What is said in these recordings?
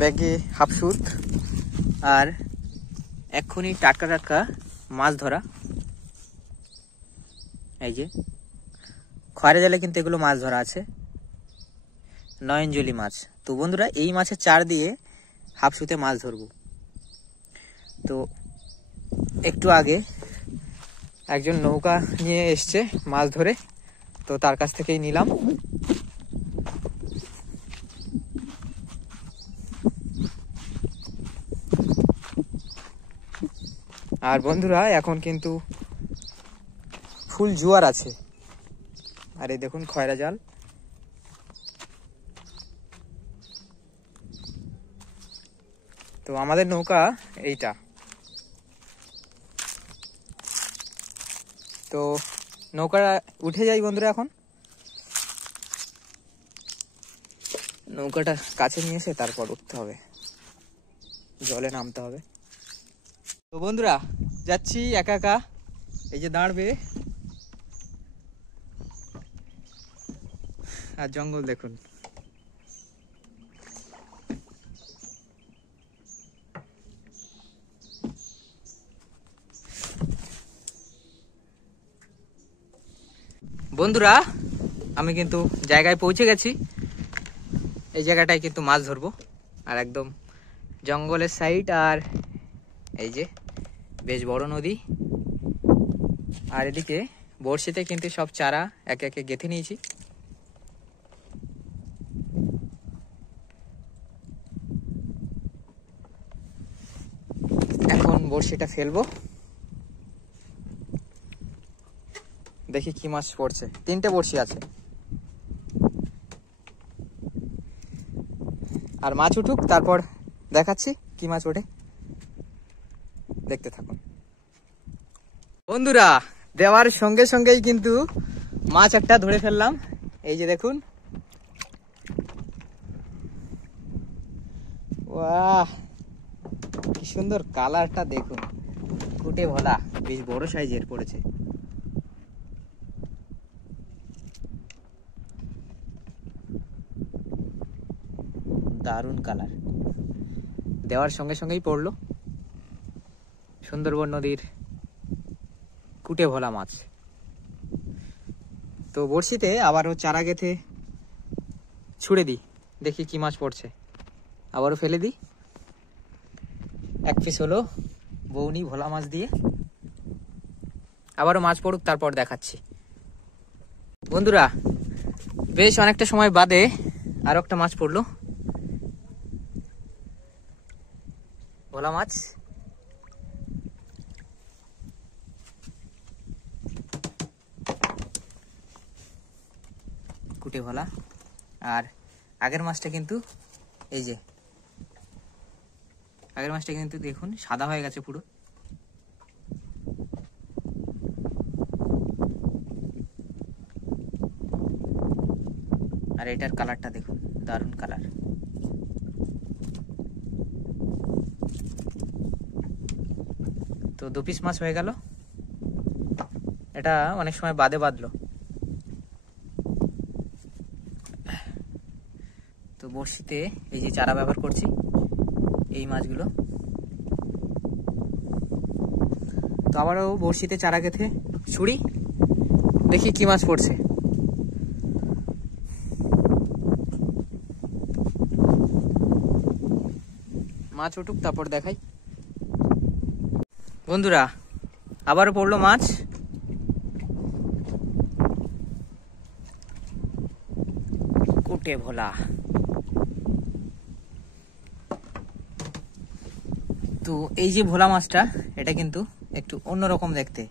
ব্যাগে half suit আর এক্ষুনি টাটকা টাটকা মাছ ধরা। এই যে খয়রা জালে কিন্তু এগুলো মাছ ধরা আছে, নয়নজলি মাছ। তো বন্ধুরা এই মাছের চার দিয়ে হাফ সুতে মাছ ধরবো। তো একটু আগে একজন নৌকা নিয়ে এসছে মাছ ধরে, তো তার কাছ থেকেই নিলাম। আর বন্ধুরা এখন কিন্তু ফুল জোয়ার আছে। আর এই দেখুন খয়রা জাল। তো আমাদের নৌকা এইটা। তো নৌকা উঠে যাই বন্ধুরা। এখন নৌকাটা কাছে নিয়ে এসে তারপর উঠতে হবে, জলে নামতে হবে। তো বন্ধুরা যাচ্ছি একা একা। এই যে দাঁড়বে আর জঙ্গল দেখুন। বন্ধুরা আমি কিন্তু জায়গায় পৌঁছে গেছি। এই জায়গাটায় কিন্তু মাছ ধরবো, আর একদম জঙ্গলের সাইড। আর এই যে বেশ বড় নদী। আর এদিকে বড়শিতে কিন্তু সব চারা একে একে গেঁথে নিয়েছি। এখন বড়শিটা ফেলবো, দেখি কি মাছ পড়ছে। 3টে বড়শি আছে। আর মাছ উঠুক, তারপর দেখাচ্ছি কি মাছ ওঠে, দেখতে থাকুন। বন্ধুরা দেওয়ার সঙ্গে সঙ্গেই কিন্তু মাছ একটা ধরে ফেললাম। এই যে দেখুন, বাহ কি সুন্দর কালারটা দেখুন, কুটে ভোলা, বেশ বড় সাইজের পড়েছে। দারুণ কালার, দেওয়ার সঙ্গে সঙ্গেই পড়লো। সুন্দরবন নদীর কুটে ভোলা মাছ। তো বড়শিতে আবারও চারা গেঁথে ছুড়ে দিই, দেখি কি মাছ পড়ছে। আবারও ফেলে দিই। এক পিস হলো বৌনি ভোলা মাছ দিয়ে। আবারও মাছ পড়ুক, তারপর দেখাচ্ছি। বন্ধুরা বেশ অনেকটা সময় বাদে আর একটা মাছ পড়লো, ভোলা মাছ। কুটে ভোলা। আর আগের মাছটা কিন্তু এই যে আগের মাছটা কিন্তু দেখুন সাদা হয়ে গেছে পুরো। আর এটার কালারটা দেখুন, দারুণ কালার। তো 2 পিস মাছ হয়ে গেল। এটা অনেক সময় বাদে বাঁধলো। তো বড়শিতে এই যে চারা ব্যবহার করছি, এই মাছগুলো। তো আবারও বড়শিতে চারা গেঁথে ছুরি, দেখি কি মাছ পড়ছে। মাছ উঠুক, তারপর দেখাই। বন্ধুরা আবারও পড়লো মাছ। কুটে ভোলা। তো এই যে ভোলা মাছটা, এটা কিন্তু একটু অন্যরকম দেখতে।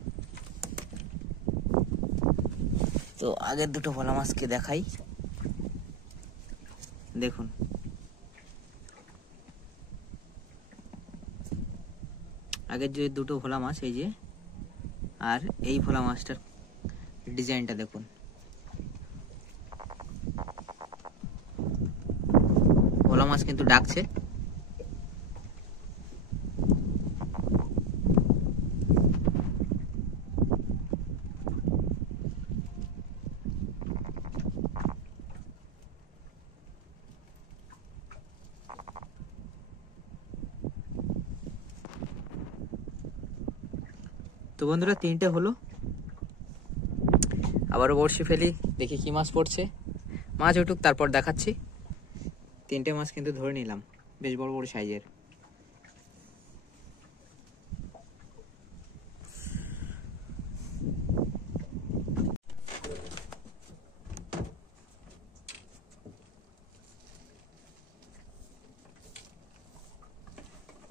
তো আগের দুটো ভোলা মাছকে দেখাই, দেখুন। আগের যে দুটো ভোলা মাছ, এই যে, আর এই ভোলা মাছটার ডিজাইনটা দেখুন। ভোলা মাছ কিন্তু ডাকছে। তো বন্ধুরা 3টে হলো, আবারও বড়শি ফেলি, দেখি কি মাছ পড়ছে। মাছ উঠুক তারপর দেখাচ্ছি। 3টে মাছ কিন্তু ধরে নিলাম, বেশ বড় বড় সাইজের।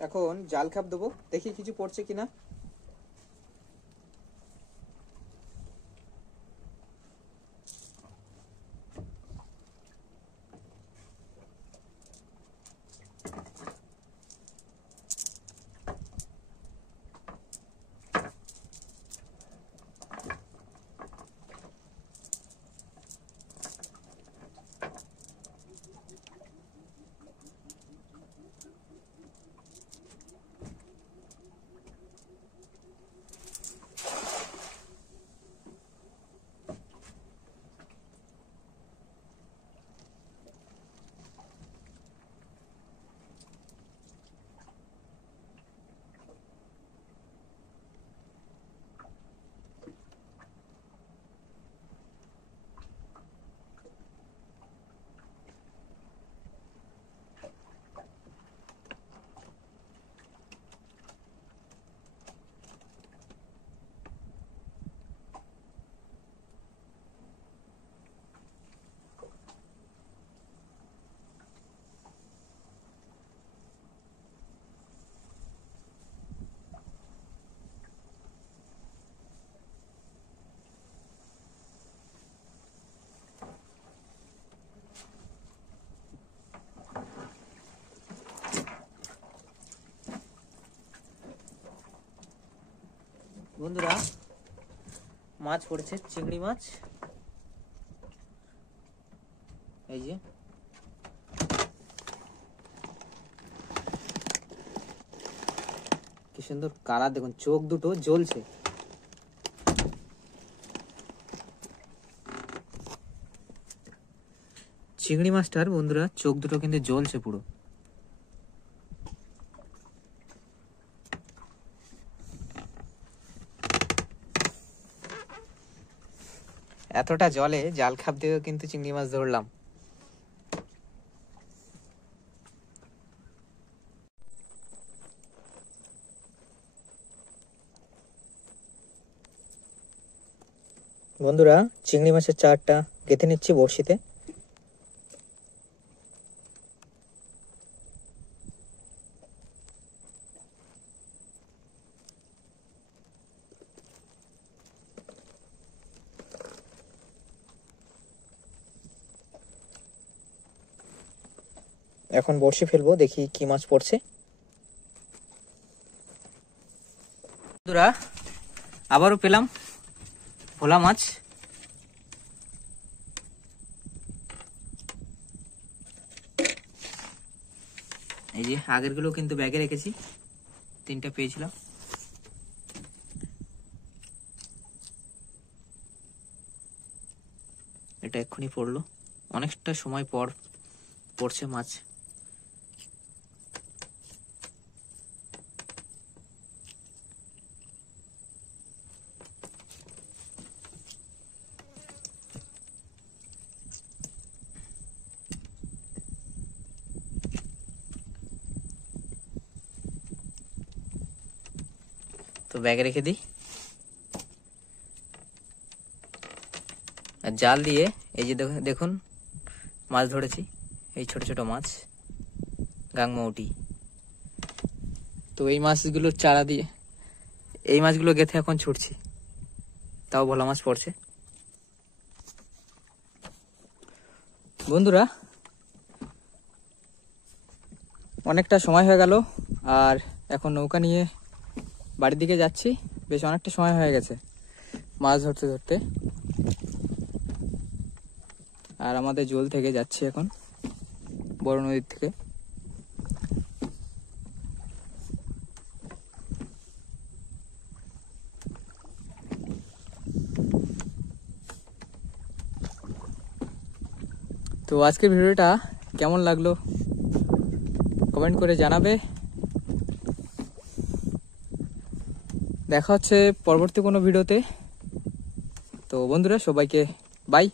এখন জাল খাপ দেবো, দেখি কিছু পড়ছে কিনা। বন্ধুরা মাছ পড়েছে, চিংড়ি মাছ। এই যে কি সুন্দর কালার, দেখুন চোখ দুটো জ্বলছে। চিংড়ি মাছটার বন্ধুরা চোখ দুটো কিন্তু জ্বলছে পুরো। এতটা জলে জাল খাপ দিয়েও কিন্তু চিংড়ি মাছ ধরলাম। বন্ধুরা চিংড়ি মাছের চারটা গেঁথে নিচ্ছি বড়শিতে। এখন বড়শি ফেলবো, দেখি কি মাছ পড়ছে। বন্ধুরা আবারও পেলাম ভোলা মাছ। এই যে আগের গুলো কিন্তু ব্যাগে রেখেছি, 3টা পেয়েছিলাম। এটা এক্ষুনি পড়লো, অনেকটা সময় পর পড়ছে মাছ। তো ব্যাগে রেখে দিই। আর জাল দিয়ে এই যে দেখুন মাছ ধরেছি, এই ছোট ছোট মাছ, গাংমৌটি। তো এই মাছগুলোর চারা দিয়ে এই মাছগুলো গেঁথে এখন ছুটছি, তাও ভোলা মাছ পড়ছে। বন্ধুরা অনেকটা সময় হয়ে গেল, আর এখন নৌকা নিয়ে বাড়ির দিকে যাচ্ছি। বেশ অনেকটা সময় হয়ে গেছে মাছ ধরতে ধরতে। আর আমাদের জল থেকে যাচ্ছি এখন, বড় নদীর থেকে। তো আজকের ভিডিওটা কেমন লাগলো কমেন্ট করে জানাবে। দেখা হচ্ছে পরবর্তী কোনো ভিডিওতে। তো বন্ধুরা সবাইকে বাই।